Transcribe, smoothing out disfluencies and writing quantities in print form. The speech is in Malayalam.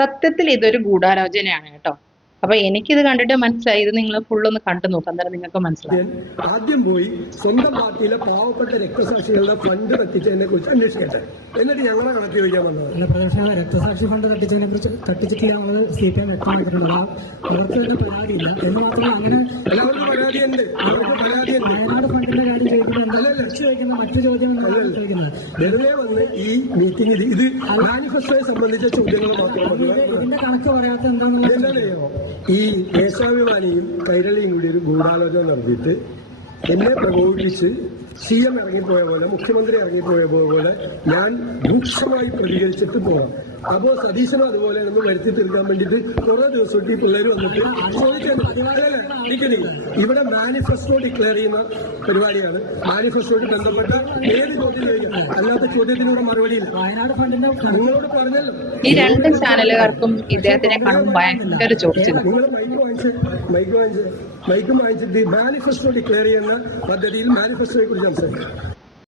സത്യത്തിൽ ഇതൊരു ഗൂഢാലോചനയാണ് കേട്ടോ. അപ്പൊ എനിക്കിത് കണ്ടിട്ട് മനസ്സിലായി. ഇത് നിങ്ങൾ ഫുള്ളൊന്ന് കണ്ടു നോക്കാം, അന്നേരം നിങ്ങൾക്ക് മനസ്സിലായി. ആദ്യം പോയി സ്വന്തം പാർട്ടിയിലെ പാവപ്പെട്ട രക്തസാക്ഷികളുടെ ഫണ്ട് തട്ടിച്ചതിനെ കുറിച്ച് അന്വേഷിക്കട്ടെ, എന്നിട്ട് ഞങ്ങളെ കണക്ക് ചോദിക്കാൻ വന്നത്. രക്തസാക്ഷി ഫണ്ട് തട്ടിച്ചതിനെ കുറിച്ച് തട്ടിച്ചിട്ടില്ല CPM വ്യക്തമാക്കിയിട്ടുണ്ട്. അവർക്ക് തന്നെ പരാതിയില്ല എന്ന് മാത്രമല്ല, അങ്ങനെ എല്ലാവർക്കും പരാതിയുണ്ട്. വയനാട് ഫണ്ടിന്റെ കാര്യം ചോദിക്കുന്ന മറ്റു ചോദ്യങ്ങൾ ചോദിക്കുന്നത് വെറുതെ വന്ന് ഈ മീറ്റിംഗ് ഇത് മാനിഫെസ്റ്റോയെ സംബന്ധിച്ച ചോദ്യങ്ങൾ മാത്രമാണ്. ഇതിന്റെ കണക്ക് പറയാത്ത എന്താണെന്നറിയോ? ഈ ദേശാഭിമാനിയും കൈരളിയും കൂടി ഒരു ഗൂഢാലോചന നടത്തിയിട്ട് എന്നെ പ്രകോപിപ്പിച്ച് CM ഇറങ്ങിപ്പോയ പോലെ, മുഖ്യമന്ത്രി ഇറങ്ങിപ്പോയ പോലെ ഞാൻ രൂക്ഷമായി പ്രതികരിച്ചിട്ട് പോകാം. അപ്പോ സതീശനും അതുപോലെ ഒന്ന് വരുത്തി തീർക്കാൻ വേണ്ടിയിട്ട് കുറെ ദിവസമായിട്ട് ഈ പിള്ളേർ വന്നിട്ട് ചോദിക്കാൻ ഇവിടെ മാനിഫെസ്റ്റോ ഡിക്ലെയർ ചെയ്യുന്ന പരിപാടിയാണ്. മാനിഫെസ്റ്റോയിൽ ബന്ധപ്പെട്ട ഏത് ചോദ്യം ചോദിക്കാം, അല്ലാത്ത ചോദ്യത്തിനുള്ള മറുപടിയില്ല. നിങ്ങളോട് പറഞ്ഞല്ലോ, ഈ രണ്ട് ചാനലുകാർക്കും ഇദ്ദേഹത്തിനെ കാണുമ്പോൾ ഭയങ്കര ചോദിച്ചു. നിങ്ങൾ മൈക്ക് വാങ്ങിച്ചിട്ട് മാനിഫെസ്റ്റോ ഡിക്ലെയർ ചെയ്യുന്ന പദ്ധതിയിൽ മാനിഫെസ്റ്റോയെ കുറിച്ച് സംസാരിക്കും.